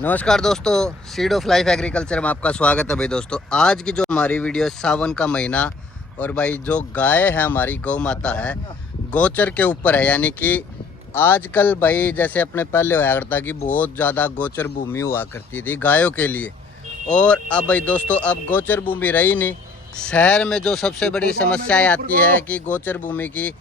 नमस्कार दोस्तों, seed of life agriculture में आपका स्वागत है भाई। दोस्तों आज की जो हमारी वीडियो है सावन का महीना और भाई जो गाय है हमारी गौ माता है गोचर के ऊपर है। यानी कि आजकल भाई जैसे अपने पहले हुआ करता कि बहुत ज़्यादा गोचर भूमि हुआ करती थी गायों के लिए, और अब भाई दोस्तों अब गोचर भूमि रही नहीं। शहर में जो सबसे बड़ी समस्याएं आती है कि गोचर भूमि की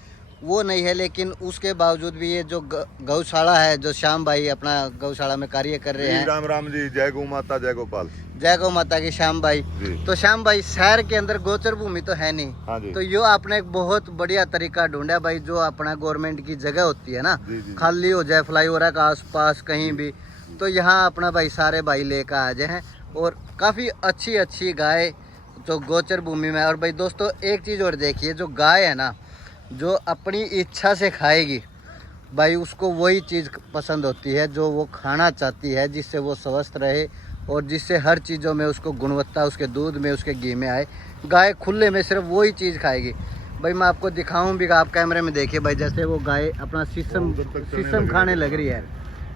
वो नहीं है, लेकिन उसके बावजूद भी ये जो गौशाला है, जो श्याम भाई अपना गौशाला में कार्य कर रहे हैं। राम राम जी, जय गौ माता, जय गोपाल, जय गौ माता की श्याम भाई। तो श्याम भाई शहर के अंदर गोचर भूमि तो है नहीं। हाँ जी। तो यो आपने एक बहुत बढ़िया तरीका ढूंढा भाई, जो अपना गवर्नमेंट की जगह होती है ना, खाली हो जाए फ्लाईओवर के आस पास कहीं भी, तो यहाँ अपना भाई सारे भाई लेकर आ जाए और काफ़ी अच्छी अच्छी गाय जो गोचर भूमि में। और भाई दोस्तों एक चीज़ और देखिए, जो गाय है ना जो अपनी इच्छा से खाएगी भाई, उसको वही चीज़ पसंद होती है जो वो खाना चाहती है, जिससे वो स्वस्थ रहे और जिससे हर चीज़ों में उसको गुणवत्ता उसके दूध में उसके घी में आए। गाय खुले में सिर्फ वही चीज़ खाएगी भाई। मैं आपको दिखाऊं भी, आप कैमरे में देखिए भाई, जैसे वो गाय अपना शीशम खाने लग रही है,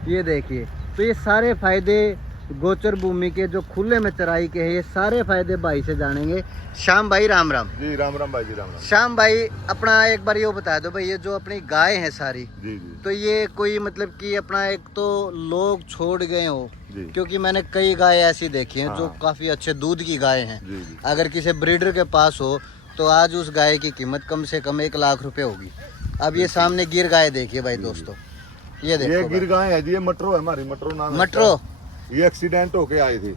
ये देखिए। तो ये सारे फायदे गोचर भूमि के जो खुले में चराई के हैं, ये सारे फायदे भाई से जानेंगे। श्याम भाई राम राम जी। राम राम भाई जी, राम राम। श्याम भाई अपना एक बार ये बता दो भाई, ये जो अपनी गाय है सारी जी जी, तो ये कोई मतलब कि अपना एक तो लोग छोड़ गए हो, क्योंकि मैंने कई गाय ऐसी देखी हैं जो काफी अच्छे दूध की गाय हैं। अगर किसी ब्रीडर के पास हो तो आज उस गाय की कीमत कम से कम 1 लाख रुपए होगी। अब ये सामने गिर गाय देखिए भाई दोस्तों, ये देखो, ये गिर गाय है जी, ये मटरो है हमारी, मटरो नाम है। मटरो ये एक्सीडेंट होके आई थी।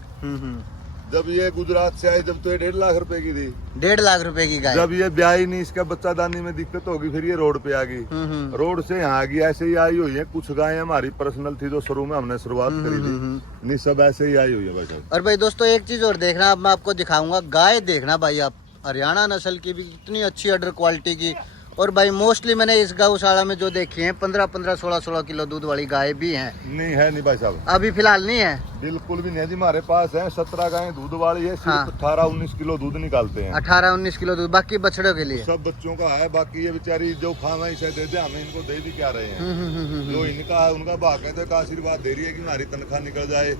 जब ये गुजरात से आई जब तो ये 1.5 लाख रुपए की थी। 1.5 लाख रुपए की गाय। जब ये ब्याही नहीं, इसका बच्चा दानी में दिक्कत होगी, फिर ये रोड पे आ गई। रोड से यहाँ आ गई, ऐसे ही आई हुई है। कुछ गायें हमारी पर्सनल थी जो शुरू में हमने शुरुआत करी थी, नहीं सब ऐसे ही आई हुई है भाई साहब। और भाई दोस्तों एक चीज और देखना, अब मैं आपको दिखाऊंगा गाय, देखना भाई आप, हरियाणा नस्ल की भी इतनी अच्छी अडर क्वालिटी की। और भाई मोस्टली मैंने इस गौशाला में जो देखी है 15-15, 16-16 किलो दूध वाली गाय भी हैं। नहीं है नहीं भाई साहब, अभी फिलहाल नहीं है, बिल्कुल भी नहीं जी। हमारे पास है 17 गायें दूध वाली है, सिर्फ 18-19 किलो दूध निकालते हैं। 18-19 किलो दूध, बाकी बछड़ों के लिए सब बच्चों का है। बाकी ये बेचारी जो खावा इसे दे दे, हमें इनको दे भी क्या रहे हैं। जो इनका है उनका भाग है, तो आशीर्वाद दे रही है कि हमारी तनख्वाह निकल जाए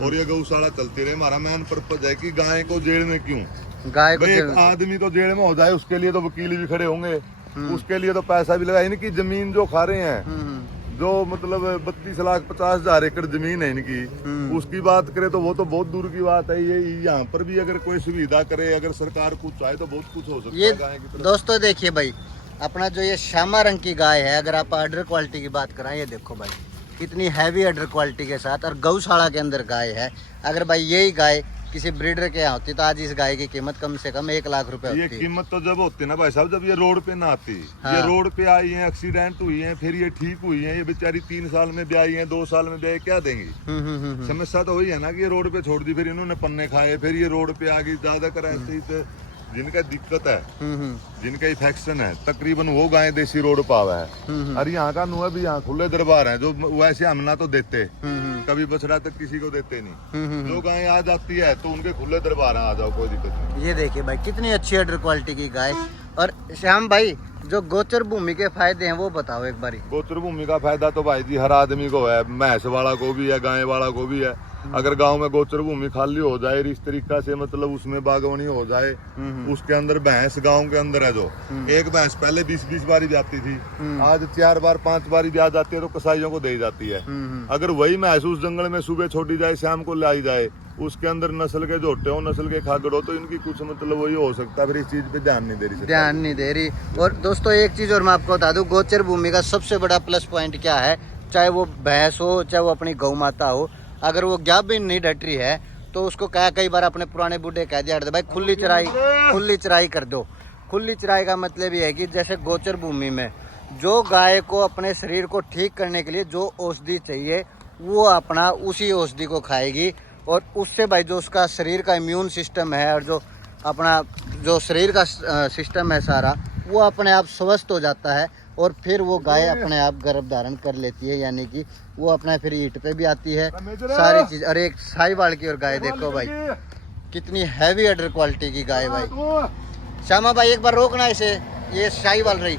और ये गौशाला चलती रहे। हमारा मेन पर्पज है कि गाय को जेल में क्यों, गाय को एक आदमी तो जेल में हो जाए, उसके लिए तो वकील भी खड़े होंगे, उसके लिए तो पैसा भी लगा। इनकी जमीन जो खा रहे हैं, जो मतलब 32,50,000 एकड़ जमीन है इनकी, उसकी बात करें तो वो तो बहुत दूर की बात है। ये यहाँ पर भी अगर कोई सुविधा करे, अगर सरकार कुछ चाहे तो बहुत कुछ हो सकता है गाय की तरफ। दोस्तों देखिए भाई, अपना जो ये श्यामा रंग की गाय है, अगर आप अडर क्वालिटी की बात कराएं, ये देखो भाई कितनी हैवी अडर क्वालिटी के साथ, और गौशाला के अंदर गाय है। अगर भाई यही गाय किसी ब्रीडर के यहाँ होती तो आज इस गाय की कीमत कम से कम 1 लाख रुपए होती। ये कीमत तो जब होती ना भाई साहब, जब ये रोड पे ना आती। ये रोड पे आई है, एक्सीडेंट हुई है, फिर ये ठीक हुई है। ये बेचारी 3 साल में ब्याई है, 2 साल में ब्याई, क्या देंगी? समस्या तो वही है ना कि ये रोड पे छोड़ दी, फिर इन्होंने पन्ने खाए, फिर ये रोड पे आ गई। ज्यादातर ऐसे ही तो जिनका दिक्कत है, जिनका इन्फेक्शन है, तकरीबन वो गाय देसी रोड पावा है। और यहाँ का नुआ भी यहाँ खुले दरबार है, जो वैसे हम ना तो देते, कभी बछड़ा तक किसी को देते नहीं। जो गाय आ जाती है तो उनके खुले दरबार आ जाओ, कोई दिक्कत नहीं। ये देखिए भाई कितनी अच्छी अडर क्वालिटी की गाय। और श्याम भाई जो गोचर भूमि के फायदे हैं वो बताओ एक बारी। गोचर भूमि का फायदा तो भाई जी हर आदमी को है, भैंस वाला को भी है, गाय वाला को भी है। अगर गांव में गोचर भूमि खाली हो जाए, इस तरीका से मतलब उसमें बागवानी हो जाए, उसके अंदर भैंस गांव के अंदर है, जो एक भैंस पहले 20-20 बारी जाती थी, आज 4 बार 5 बारी भी आ जाती है, तो कसाईयों को दे जाती है। अगर वही भैंस उस जंगल में सुबह छोड़ी जाए, शाम को लाई जाए, उसके अंदर नस्ल के जोटे हो, नस्ल के खागड़ हो, तो इनकी कुछ मतलब वही हो सकता है। फिर इस चीज पे ध्यान नहीं दे रही। और दोस्तों एक चीज और मैं आपको बता दूं, गोचर भूमि का सबसे बड़ा प्लस पॉइंट क्या है, चाहे वो भैंस हो चाहे वो अपनी गौ माता हो, अगर वो गाभिन नहीं डट रही है तो उसको कई बार अपने पुराने बूढ़े कह दिया भाई खुली चराई कर दो। खुली चराई का मतलब ये है कि जैसे गोचर भूमि में जो गाय को अपने शरीर को ठीक करने के लिए जो औषधि चाहिए वो अपना उसी औषधि को खाएगी, और उससे भाई जो उसका शरीर का इम्यून सिस्टम है और जो अपना जो शरीर का सिस्टम है सारा, वो अपने आप स्वस्थ हो जाता है, और फिर वो गाय अपने आप गर्भ धारण कर लेती है। यानी कि वो अपना फिर ईट पे भी आती है सारी चीज। और एक साहिवाल की और गाय देखो भाई कितनी हैवी अडर क्वालिटी की गाय भाई। श्यामा भाई एक बार रोकना इसे, ये साहिवाल रही।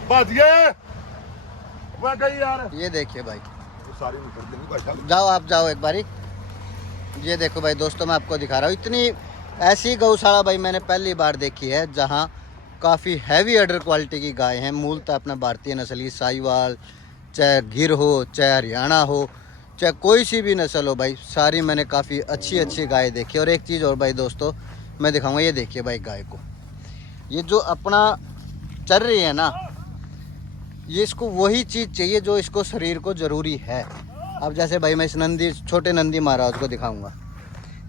ये देखिए भाई, जाओ आप जाओ एक बारी, ये देखो भाई दोस्तों, मैं आपको दिखा रहा हूँ। इतनी ऐसी गौशाला भाई मैंने पहली बार देखी है जहाँ काफ़ी हैवी अडर क्वालिटी की गाय हैं। मूलतः अपना भारतीय नस्ल, साहिवाल, चाहे गिर हो, चाहे हरियाणा हो, चाहे कोई सी भी नस्ल हो भाई, सारी मैंने काफ़ी अच्छी अच्छी गाय देखी। और एक चीज़ और भाई दोस्तों मैं दिखाऊंगा, ये देखिए भाई गाय को, ये जो अपना चल रही है ना, ये इसको वही चीज़ चाहिए जो इसको शरीर को ज़रूरी है। अब जैसे भाई मैं इस नंदी, छोटे नंदी महाराज को दिखाऊंगा,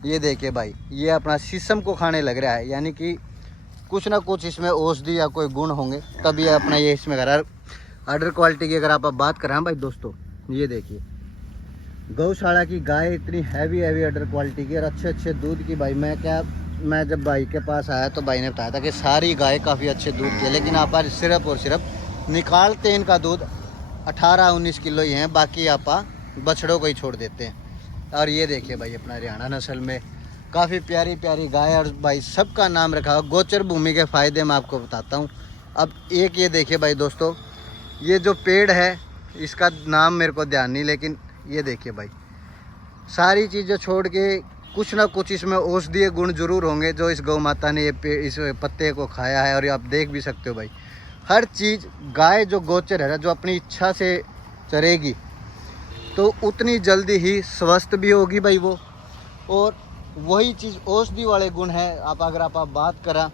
ये देखिए भाई, ये अपना शीशम को खाने लग रहा है, यानी कि कुछ ना कुछ इसमें औषधि या कोई गुण होंगे तभी अपना ये इसमें कर रहा है। अडर क्वालिटी की अगर आप बात करें भाई दोस्तों, ये देखिए गौशाला की गाय इतनी हैवी अडर क्वालिटी की और अच्छे अच्छे दूध की। भाई मैं जब भाई के पास आया तो भाई ने बताया था कि सारी गाय काफ़ी अच्छे दूध की है, लेकिन आप सिर्फ और सिर्फ निकालते इनका दूध 18-19 किलो ही हैं, बाकी आप बछड़ों को ही छोड़ देते हैं। और ये देखिए भाई अपना हरियाणा नस्ल में काफ़ी प्यारी प्यारी गाय, और भाई सबका नाम रखा हुआ। गोचर भूमि के फ़ायदे मैं आपको बताता हूँ। अब एक ये देखिए भाई दोस्तों, ये जो पेड़ है इसका नाम मेरे को ध्यान नहीं, लेकिन ये देखिए भाई सारी चीज़ें छोड़ के कुछ ना कुछ इसमें औषधीय गुण जरूर होंगे जो इस गौ माता ने इस पत्ते को खाया है। और ये आप देख भी सकते हो भाई, हर चीज़ गाय जो गोचर है, जो अपनी इच्छा से चरेगी तो उतनी जल्दी ही स्वस्थ भी होगी भाई वो। और वही चीज़ औषधि वाले गुण है। अगर आप बात करा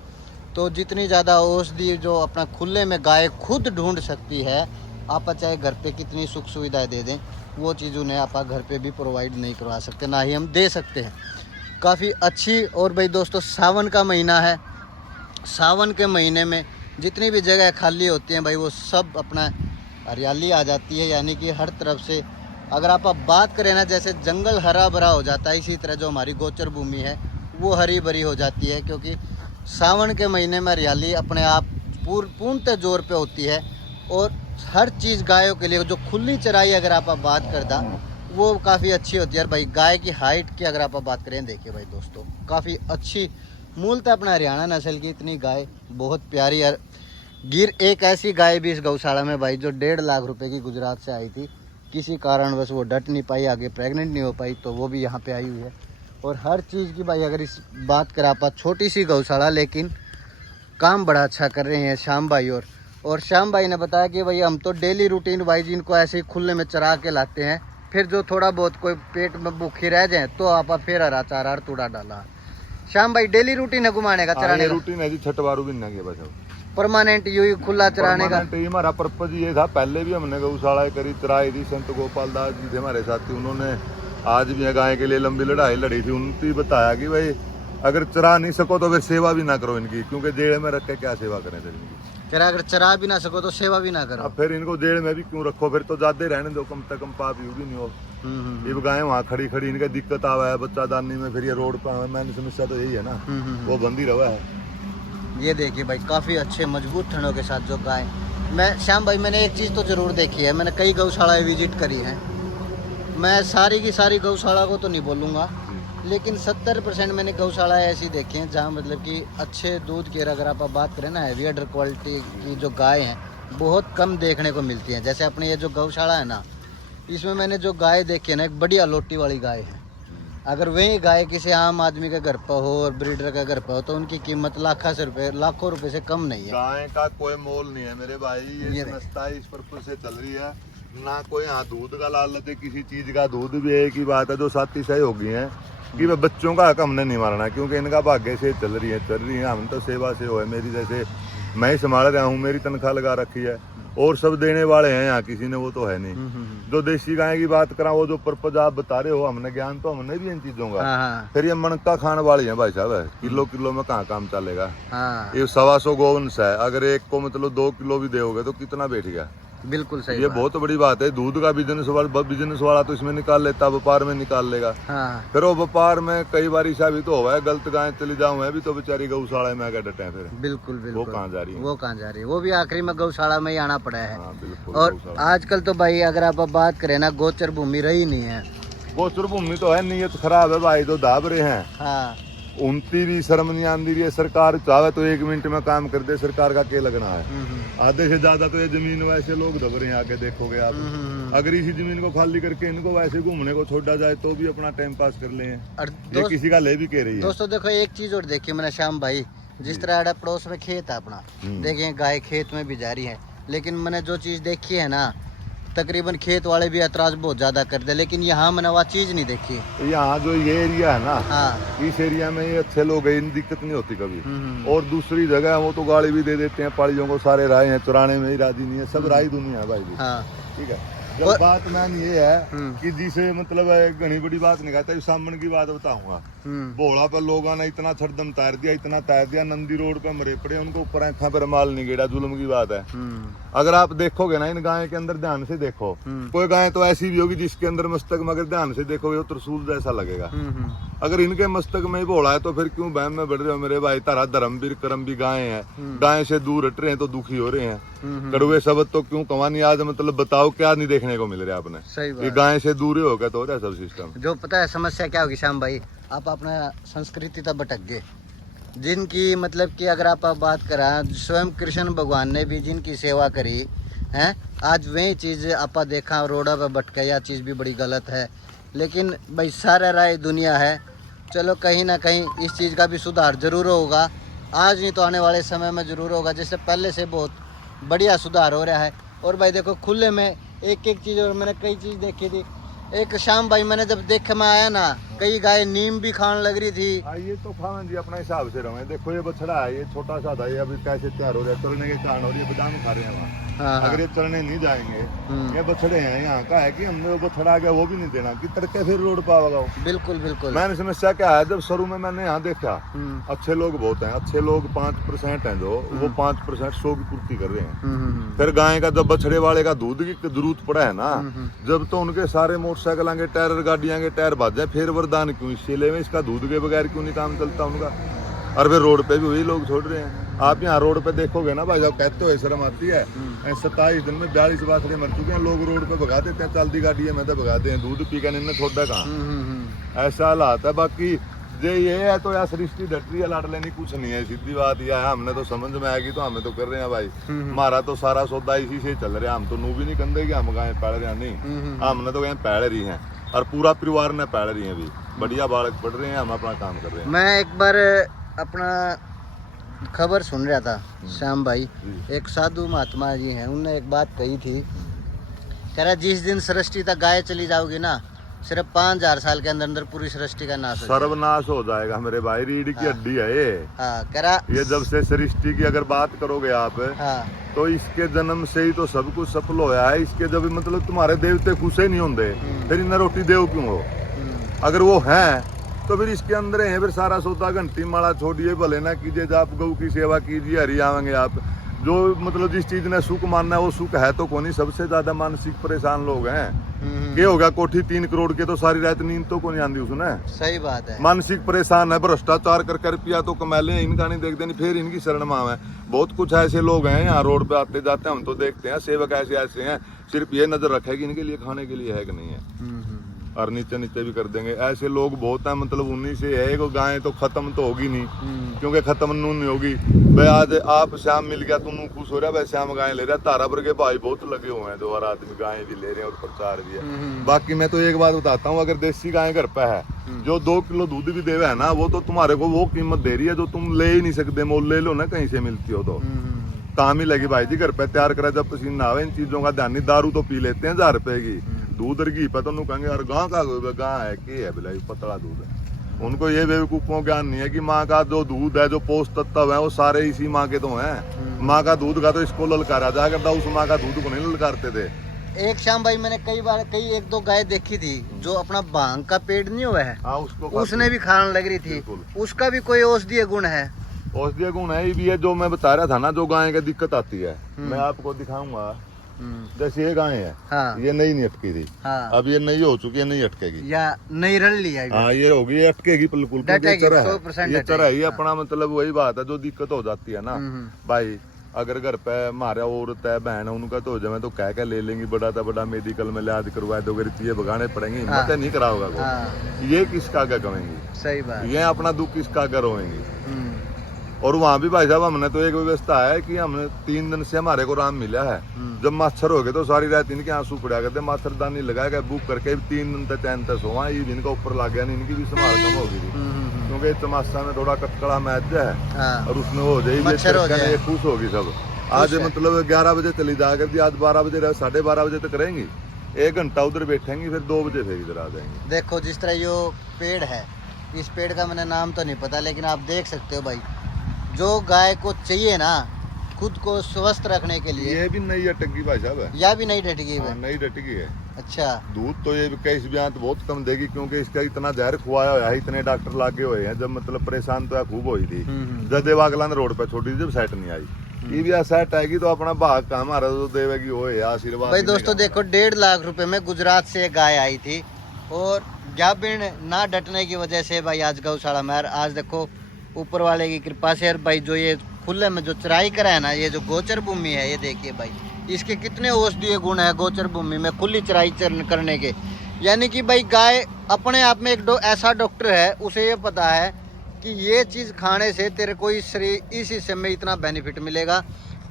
तो जितनी ज़्यादा औषधि जो अपना खुले में गाय खुद ढूंढ सकती है, आप चाहे घर पे कितनी सुख सुविधाएं दे दें, वो चीज़ उन्हें आप घर पे भी प्रोवाइड नहीं करवा सकते, ना ही हम दे सकते हैं। काफ़ी अच्छी। और भाई दोस्तों सावन का महीना है, सावन के महीने में जितनी भी जगह खाली होती हैं भाई, वो सब अपना हरियाली आ जाती है, यानी कि हर तरफ से अगर आप बात करें ना, जैसे जंगल हरा भरा हो जाता है, इसी तरह जो हमारी गोचर भूमि है वो हरी भरी हो जाती है, क्योंकि सावन के महीने में हरियाली अपने आप पूर्णतः जोर पे होती है। और हर चीज़ गायों के लिए जो खुली चराई अगर आप बात करता वो काफ़ी अच्छी होती है। और भाई गाय की हाइट की अगर आप बात करें, देखिए भाई दोस्तों काफ़ी अच्छी, मूलतः अपना हरियाणा नस्ल की इतनी गाय बहुत प्यारी। और गिर एक ऐसी गाय भी इस गौशाला में भाई जो 1.5 लाख रुपए की गुजरात से आई थी, किसी कारणवश वो डट नहीं पाई, आगे प्रेग्नेंट नहीं हो पाई, तो वो भी यहाँ पे आई हुई है। और हर चीज़ की भाई अगर इस बात करा पा, छोटी सी गौशाला लेकिन काम बड़ा अच्छा कर रहे हैं श्याम भाई। और श्याम भाई ने बताया कि भाई हम तो डेली रूटीन वाइज इनको ऐसे ही खुले में चरा के लाते हैं, फिर जो थोड़ा बहुत कोई पेट में भूखी रह जाए तो आप फिर हरा चारा तूड़ा डाला। श्याम भाई डेली रूटीन है घुमाने का, चराने का रूटीन है जी, छठवारू भी ना बस परमानेंट यू खुला चराने का। हमारा पर्पज ये था, पहले भी हमने गौशाला करी, चराई थी। संत गोपाल दास जी थे हमारे साथी, उन्होंने आज भी गाय के लिए लंबी लड़ाई लड़ी थी। उन्होंने बताया कि भाई अगर चरा नहीं सको तो फिर सेवा भी ना करो इनकी, क्योंकि जेल में रख के क्या सेवा करें फिर इनकी। अगर चरा भी ना सको तो सेवा भी ना करो। अब फिर इनको जेल में भी क्यों रखो, फिर तो ज्यादा रहने दो, कम से कम पाप यू भी नहीं हो। ये गाय वहाँ खड़ी खड़ी इनका दिक्कत आवा है बच्चा दानी में, फिर ये रोड पर मैंने समस्या तो यही है ना, वो बंदी रहा है। ये देखिए भाई काफ़ी अच्छे मजबूत थनों के साथ जो गाय। मैं श्याम भाई मैंने एक चीज़ तो ज़रूर देखी है, मैंने कई गौशालाएं विजिट करी हैं, मैं सारी की सारी गौशाला को तो नहीं बोलूँगा, लेकिन 70% मैंने गौशालाएं ऐसी देखी हैं जहाँ मतलब कि अच्छे दूध की अगर आप बात करें ना, हैवी अडर क्वालिटी की जो गाय हैं बहुत कम देखने को मिलती हैं। जैसे अपने ये जो गौशाला है ना, इसमें मैंने जो गाय देखी है ना, एक बढ़िया लोटी वाली गाय है। अगर वही गाय किसी आम आदमी के घर पर हो और ब्रीडर का घर पर हो तो उनकी कीमत लाखों रुपए से कम नहीं है। गाय का कोई मोल नहीं है मेरे भाई, ये समझता है इस पर्पज से चल रही है ना। कोई यहाँ दूध का लालच है किसी चीज का, दूध भी एक ही बात है जो साथी सही हो गई है कि वह बच्चों का हक हमने नहीं मारना, क्योंकि इनका भाग्य से चल रही है। हम तो सेवा से हो है, मेरी जैसे मैं ही संभाल रहा हूँ, मेरी तनख्वाह लगा रखी है, और सब देने वाले हैं यहाँ, किसी ने वो तो है नहीं। जो देसी गाय की बात करा, वो जो पर्पज आप बता रहे हो, हमने ज्ञान तो हमने भी इन चीजों का। फिर ये मनका खाने वाली है भाई साहब, किलो में कहाँ काम चलेगा। ये 125 गोवंश है, अगर एक को मतलब 2 किलो भी दोगे तो कितना बैठ गया। बिल्कुल सही, ये बहुत बड़ी बात है। दूध का बिजनेस वाला तो इसमें निकाल लेता, व्यापार में निकाल लेगा। फिर वो व्यापार में कई बार साबित तो हुआ है, गलत गाय चली जाऊँ है भी तो बेचारी गौशाला में आकर डटे हैं। फिर बिल्कुल वो कहाँ जा रही है, वो भी आखिरी में गौशाला में ही आना पड़ा है। बिल्कुल। और आजकल तो भाई अगर आप बात करें ना, गोचर भूमि रही नहीं है। गोचर भूमि तो है, नीयत खराब है भाई, तो दाब रहे हैं। हाँ, उनती भी शर्म नहीं आती रही है। सरकार चाहे तो 1 मिनट में काम कर दे, सरकार का क्या लगना है। आधे से ज्यादा तो ये जमीन वैसे लोग दब रहे हैं, आके देखोगे आप। अगर इसी जमीन को खाली करके इनको वैसे घूमने को छोड़ा जाए तो भी अपना टाइम पास कर ले। और ये किसी का ले भी कह रही है। दोस्तों देखो एक चीज और देखी मैंने श्याम भाई, जिस तरह आड़ा पड़ोस में खेत है अपना, देखिए गाय खेत में भी जा रही है, लेकिन मैंने जो चीज देखी है ना, तकरीबन खेत वाले भी ऐतराज बहुत ज्यादा करते, लेकिन यहाँ मैंने वह चीज नहीं देखी। यहाँ जो ये एरिया है ना, हाँ, इस एरिया में ये अच्छे लोग हैं, इन दिक्कत नहीं होती कभी। और दूसरी जगह वो तो गाड़ी भी दे देते हैं, पाड़ियों को सारे राय हैं, चुराने में ही राजी नहीं है, सब राई दुनिया है भाई जी। हाँ, ठीक है। जब बात मैन ये है कि जिसे मतलब घनी बड़ी बात नहीं कहता, सामने की बात बताऊंगा। भोला पर लोगों ने इतना छड़दम तैर दिया, इतना तैर दिया, नंदी रोड पे मरे पड़े, उनको ऊपर आंखा पर माल नहीं गेड़ा, जुल्म की बात है। अगर आप देखोगे ना इन गाय के अंदर ध्यान से देखो, कोई गाय तो ऐसी भी होगी जिसके अंदर मस्तक मगर ध्यान से देखोगे तो त्रिशूल जैसा लगेगा। अगर इनके मस्तक में ही भोला है तो फिर क्यों बहम में बढ़ रहे हो मेरे भाई। तारा धर्म भी करम भी गाय है, गाय से दूर हट रहे हैं तो दुखी हो रहे हैं। कड़वे शब्द तो क्यों कमानी आज, मतलब बताओ क्या नहीं देखने को मिल रहा है आपने। सही बात। ये गाय से दूर ही हो गया तो हो रहा है सब सिस्टम। जो पता है समस्या क्या होगी श्याम भाई, आप अपना संस्कृति तक भटक गए, जिनकी मतलब कि अगर आप बात करें, स्वयं कृष्ण भगवान ने भी जिनकी सेवा करी है, आज वही चीज़ आप देखा रोडा पे भटका, यह चीज़ भी बड़ी गलत है। लेकिन भाई सारा राय दुनिया है, चलो कहीं ना कहीं इस चीज़ का भी सुधार जरूर होगा, आज नहीं तो आने वाले समय में जरूर होगा। जैसे पहले से बहुत बढ़िया सुधार हो रहा है। और भाई देखो खुले में एक एक चीज़, और मैंने कई चीज़ देखी थी। एक शाम भाई मैंने जब देख मैं आया ना, कई गाय नीम भी खाने लग रही थी। ये तो खावन जी अपना हिसाब से रहे। देखो ये बछड़ा है, ये छोटा सा था, ये अभी कैसे तैयार हो रहा है, चलने के कारण हो रही है, बादाम खा रहे हैं वहाँ। हाँ, अगर ये चलने नहीं जाएंगे, ये बछड़े हैं यहाँ का है कि हमने वो बछड़ा आ गया वो भी नहीं देना कि तड़के फिर रोड पर आवेगा। बिल्कुल बिल्कुल। मैंने समस्या क्या है, जब शुरू में मैंने यहाँ देखा अच्छे लोग बहुत हैं, अच्छे लोग 5% हैं जो वो 5% शो की पूर्ति कर रहे हैं। फिर गाय का जब बछड़े वाले का दूध की जरूरत पड़ा है ना, जब तो उनके सारे मोटरसाइकिल के टायर, गाड़ियां के टायर बाज जाए, फिर वरदान क्यों इससे ले, इसका दूध के बगैर क्यों नहीं काम चलता उनका। और फिर रोड पे भी वही लोग छोड़ रहे हैं। आप यहाँ रोड पे देखोगे ना भाई, जब कहते हो शर्म आती है, 27 दिन में 42 बाछड़े मर चुके हैं, लोग रोड पे भगा देते हैं, चलती गाड़ी में तो भगाते हैं, दूध पी कर इन्हें छोड़ा कहाँ। ऐसा हालात है। बाकी ये है तो यार सृष्टि डट रही है, लाट लेनी कुछ नहीं है, सीधी बात यह है। हमने तो समझ में आएगी तो हमें तो कर रहे हैं भाई, हमारा तो सारा सौदा इसी से चल रहा है। हम तो नू भी नहीं कंधे कि हम गाय पैड़ रहे हैं, नहीं, हमने तो कहीं पैड़ रही हैं और पूरा परिवार ने पैड़ रही है भी, बढ़िया बालक पढ़ रहे हैं, हम अपना काम कर रहे हैं। मैं एक बार अपना खबर सुन रहा था श्याम भाई, एक साधु महात्मा जी हैं, उन्होंने एक बात कही थी, कह रहा जिस दिन सृष्टि तक गाय चली जाओगी ना, सिर्फ 5000 साल के अंदर अंदर पूरी सृष्टि का नाश हो जाएगा। सर्वनाश हो जाएगा मेरे भाई, रीढ़ की हड्डी है ये। हाँ, कह रहा ये जब से सृष्टि की अगर बात करोगे आप, हाँ, तो इसके जन्म से ही तो सब कुछ सफल होया है। इसके जब मतलब तुम्हारे देवते खुश ही नहीं होंगे, फिर इन्हें रोटी देव क्यों हो। अगर वो है तो फिर इसके अंदर है, फिर सारा सौदा घंटी माला छोड़िए, भले ना कीजिए, आप गौ की सेवा कीजिए, हरी आवेंगे आप। जो मतलब जिस चीज ने सुख मानना है वो सुख है तो कौन ही। सबसे ज्यादा मानसिक परेशान लोग हैं। ये होगा कोठी 3 करोड़ के तो सारी रात नींद तो कौन आंदी उसने। सही बात है। मानसिक परेशान है, भ्रष्टाचार कर रुपया तो कमा ले, इनका नहीं देखते, नहीं फिर इनकी शरण में है। बहुत कुछ ऐसे लोग हैं यहाँ रोड पे आते जाते, हम तो देखते हैं। सेवक ऐसे ऐसे हैं, सिर्फ ये नजर रखेगी इनके लिए खाने के लिए है कि नहीं है, और नीचे नीचे भी कर देंगे। ऐसे लोग बहुत हैं, मतलब उन्हीं से है। वो गाय तो खत्म तो होगी नहीं, क्योंकि खत्म नू नहीं होगी भाई। आज आप श्याम मिल गया तुम खुश हो रहा है, भाई श्याम गाय ले रहा है। तारा पर के भाई बहुत लगे हुए हैं, 2 हर आदमी गाय भी ले रहे हैं और प्रचार भी है। बाकी मैं तो एक बात बताता हूँ, अगर देसी गाय घर पे है जो 2 किलो दूध भी देवे है ना, वो तो तुम्हारे को वो कीमत दे रही है जो तुम ले ही नहीं सकते। मोल ले लो ना कहीं से मिलती हो तो काम ही लगी भाई जी। घर पे तैयार करा जब पसीना आवे, इन चीजों का ध्यान नहीं। दारू तो पी लेते हैं 1000 रुपए की, दूध घी पे तो कहेंगे और गाँव का गाँ है कि है बिलाई पतला दूध है। उनको ये बेवकूफों ज्ञान नहीं है कि माँ का जो दूध है, जो पोषक तत्व है, वो सारे इसी माँ के तो हैं। माँ का दूध का तो इसको ललकारा जाया करता, उस माँ का दूध को नहीं ललकारते थे। एक शाम भाई मैंने कई बार 1-2 गाय देखी थी जो अपना भांग का पेड़ नहीं हुआ है, उसको उसने भी खाने लग रही थी। उसका भी कोई औषधीय गुण है? औषधीय गुण है भी है, जो मैं बता रहा था ना, जो गाय की दिक्कत आती है मैं आपको दिखाऊंगा। जैसे ये गाय है, हाँ, ये नई नहीं अटकी थी, हाँ, अब ये नई हो चुकी है, नहीं अटकेगी या नई रल लिया। हाँ, ये होगी, ये अटकेगी बिल्कुल। ये चरा है, ये अपना मतलब वही बात है जो दिक्कत हो जाती है ना भाई। अगर घर पे हमारा औरत है बहन है उनका तो हो जाए तो कह ले लेंगी, बड़ा मेडिकल में इलाज करवा दोगे, रुपये भगाने पड़ेंगे, हिम्मत नहीं कराओगा को। हाँ। ये किसका क्या कहेंगी, सही बात। ये अपना दुख किसका क्या रोएंगी। और वहाँ भी भाई साहब हमने तो एक व्यवस्था है कि हमने 3 दिन से हमारे को आराम मिला है। जब मच्छर हो गए तो सारी रात इनके आंसू पड़ा करते, मच्छरदानी लगा के बुक करके 3 दिन तक चैन तक सोवा, ये इनका ऊपर लग गया, इनकी भी संभाल कम हो गई थी क्योंकि चमासा में थोड़ा कटकड़ा मैच है। हाँ। और उसमें हो जाए खुश होगी सब। आज मतलब 11 बजे चली जा करती, आज 12 बजे 12:30 बजे तक रहेंगी, 1 घंटा उधर बैठेंगी, फिर 2 बजे फिर इधर आ जाएंगे। देखो जिस तरह ये पेड़ है, इस पेड़ का मैंने नाम तो नहीं पता, लेकिन आप देख सकते हो भाई, जो गाय को चाहिए ना खुद को स्वस्थ रखने के लिए। ये भी नई अटकी भाई साहब है, या भी नई डटकी है। नई डटकी है। अच्छा। दूध तो ये कैस बयान तो बहुत कम देगी क्योंकि इसका इतना जहर खुआया हुआ है, इतने डॉक्टर लागे हुए हैं। जब मतलब परेशान तो खूब हुई थी, जब देवागलान रोड पे छोटी जब सेट नहीं आई, ये भी सेट आएगी तो अपना भाग का हमारा तो देवेगी वो है आशीर्वाद। भाई दोस्तों देखो 1.5 लाख रुपए में गुजरात से गाय आई थी, और गाभिन ना डटने की वजह से भाई आज गौशाला में, आज देखो ऊपर वाले की कृपा से भाई जो ये खुले में जो चराई करा है ना, ये जो गोचर भूमि है, ये देखिए भाई इसके कितने औषधीय गुण है गोचर भूमि में खुली चराई करने के। यानी कि भाई गाय अपने आप में एक ऐसा डॉक्टर है, उसे ये पता है कि ये चीज़ खाने से तेरे को इस शरीर इस हिस्से में इतना बेनिफिट मिलेगा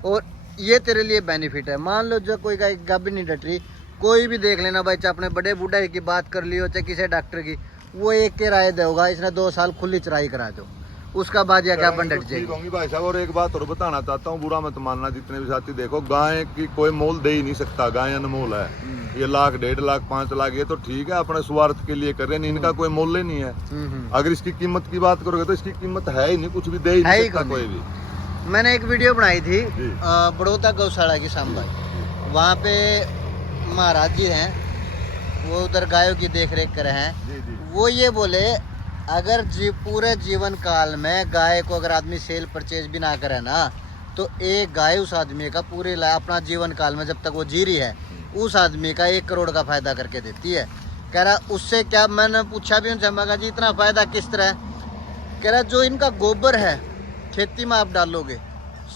और ये तेरे लिए बेनिफिट है। मान लो जो कोई गाय गाभिन नहीं डट रही, कोई भी देख लेना भाई, चाहे अपने बड़े बूढ़ा की बात कर ली हो चाहे किसी डॉक्टर की, वो एक के राय देगा इसने 2 साल खुली चराई करा दो, उसका बाद या क्या बन डट जाएगी भाई साहब। और एक बात और बताना चाहता हूँ, बुरा मत मानना जितने भी साथी, देखो गाय की कोई मोल दे ही नहीं सकता, गाय अनमोल है। ये 1 लाख 1.5 लाख 5 लाख ये तो ठीक है अपने स्वार्थ के लिए कर रहे हैं, इनका कोई मोल ही नहीं है। अगर इसकी कीमत की बात करोगे तो इसकी कीमत है ही नहीं, कुछ भी दे ही नहीं सकता कोई भी। मैंने एक वीडियो बनाई थी बड़ौदा गौशाला की सामने, वहाँ पे महाराज जी हैं, वो उधर गायों की देख रेख कर रहे हैं। वो ये बोले अगर पूरे जीवन काल में गाय को अगर आदमी सेल परचेज भी ना करे ना, तो एक गाय उस आदमी का पूरे अपना जीवन काल में जब तक वो जी रही है उस आदमी का 1 करोड़ का फायदा करके देती है। कह रहा उससे क्या, मैंने पूछा भी उनसे, मैं जी इतना फायदा किस तरह है? कह रहा जो इनका गोबर है खेती में आप डालोगे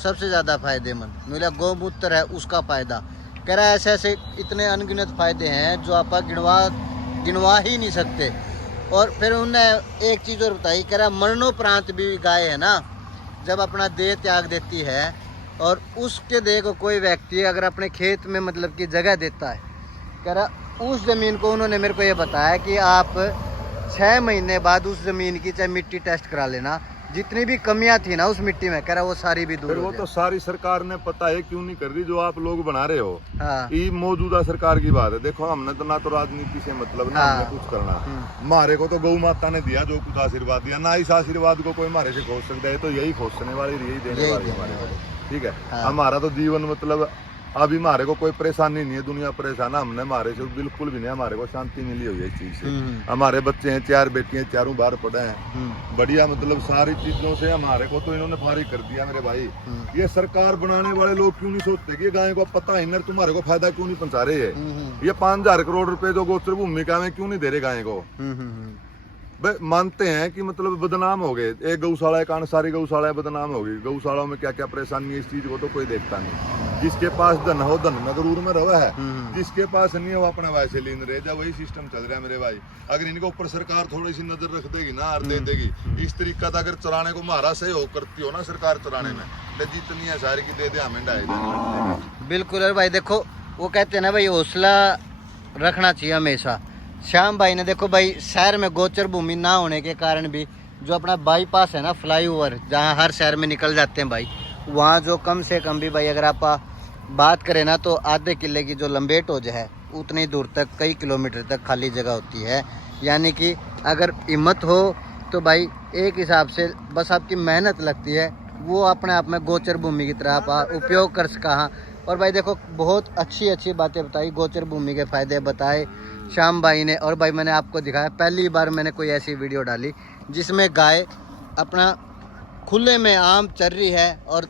सबसे ज़्यादा फायदेमंद, मेरा गौमूत्र है उसका फायदा। कह रहा ऐसे ऐसे इतने अनगिनत फायदे हैं जो आप गिनवा ही नहीं सकते। और फिर उन्होंने एक चीज़ और बताई, कह रहा मरणोपरांत भी गाय है ना, जब अपना देह त्याग देती है और उसके देह को कोई व्यक्ति अगर अपने खेत में मतलब कि जगह देता है, कह रहा उस ज़मीन को उन्होंने मेरे को ये बताया कि आप 6 महीने बाद उस ज़मीन की चाहे मिट्टी टेस्ट करा लेना, जितनी भी कमियां थी ना उस मिट्टी में, कह रहा वो सारी भी दूर हो वो तो सारी सरकार ने पता है क्यों नहीं कर रही जो आप लोग बना रहे हो। हाँ। ये मौजूदा सरकार की बात है। देखो हमने तो ना तो राजनीति से मतलब ना हमने कुछ करना, हमारे को तो गौ माता ने दिया जो कुछ आशीर्वाद दिया, ना इस आशीर्वाद को कोई हमारे से खोज सकता है, तो यही खोजने वाली यही देने वाली हमारे को, ठीक है। हमारा तो जीवन मतलब अभी हमारे को कोई परेशानी नहीं है, दुनिया परेशान है, हमने हमारे से बिल्कुल भी नहीं, हमारे को शांति मिली हुई है इस चीज से। हमारे बच्चे हैं, 4 बेटियां, चारों बाहर पढ़े हैं, बढ़िया मतलब सारी चीजों से हमारे को तो इन्होंने फारिग कर दिया मेरे भाई। ये सरकार बनाने वाले लोग क्यों नहीं सोचते कि गाय को पता है इन्हें तुम्हारे को फायदा क्यों नहीं पहुंचा रहे है? ये 5000 करोड़ रुपए जो गोचर भूमिका में क्यों नहीं दे रहे गाय को? मानते हैं कि मतलब बदनाम हो गए, एक गौशाला के कारण सारी गौशालाएं बदनाम हो गई। गौशालाओं में क्या क्या परेशानी है इस चीज को तो कोई देखता नहीं। जिसके पास धन हो धन मगरूर में रहा है, जिसके पास नहीं है वो अपना वैसे लीन रह जा, वही सिस्टम चल रहा है मेरे भाई। अगर इनके ऊपर सरकार थोड़ी सी नजर रख देगी ना और दे देगी इस तरीका था, अगर चराने को हमारा सहयोग करती हो ना सरकार चराने में, तो जितनी है सारी की दे दे हमें डायरेक्ट। बिल्कुल। और भाई देखो वो कहते हैं ना भाई हौसला रखना चाहिए हमेशा। श्याम भाई ने देखो भाई शहर में गोचर भूमि ना होने के कारण भी जो अपना बाईपास है ना, फ्लाईओवर जहाँ हर शहर में निकल जाते हैं भाई, वहाँ जो कम से कम भी भाई अगर आप बात करें ना तो आधे किले की जो लंबेट हो है उतनी दूर तक कई किलोमीटर तक खाली जगह होती है। यानी कि अगर हिम्मत हो तो भाई एक हिसाब से बस आपकी मेहनत लगती है, वो अपने आप में गोचर भूमि की तरह आप उपयोग कर सका। और भाई देखो बहुत अच्छी बातें बताई, गोचर भूमि के फायदे बताए श्याम भाई ने। और भाई मैंने आपको दिखाया, पहली बार मैंने कोई ऐसी वीडियो डाली जिसमें गाय अपना खुले में आम चर रही है। और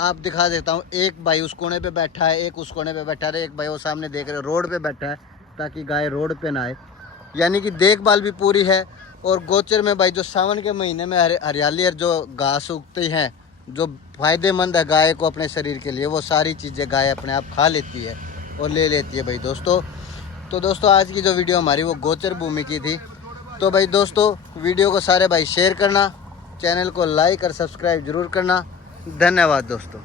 आप दिखा देता हूँ, एक भाई उस कोने पे बैठा है, एक उस कोने पे बैठा है, एक भाई वो सामने देख रहे रोड पे बैठा है ताकि गाय रोड पे ना आए। यानी कि देखभाल भी पूरी है। और गोचर में भाई जो सावन के महीने में हरियाली और जो घास उगती हैं जो फायदेमंद है गाय को अपने शरीर के लिए, वो सारी चीज़ें गाय अपने आप खा लेती है और ले लेती है भाई दोस्तों। तो दोस्तों आज की जो वीडियो हमारी वो गोचर भूमि की थी। तो भाई दोस्तों वीडियो को सारे भाई शेयर करना, चैनल को लाइक और सब्सक्राइब जरूर करना। धन्यवाद दोस्तों।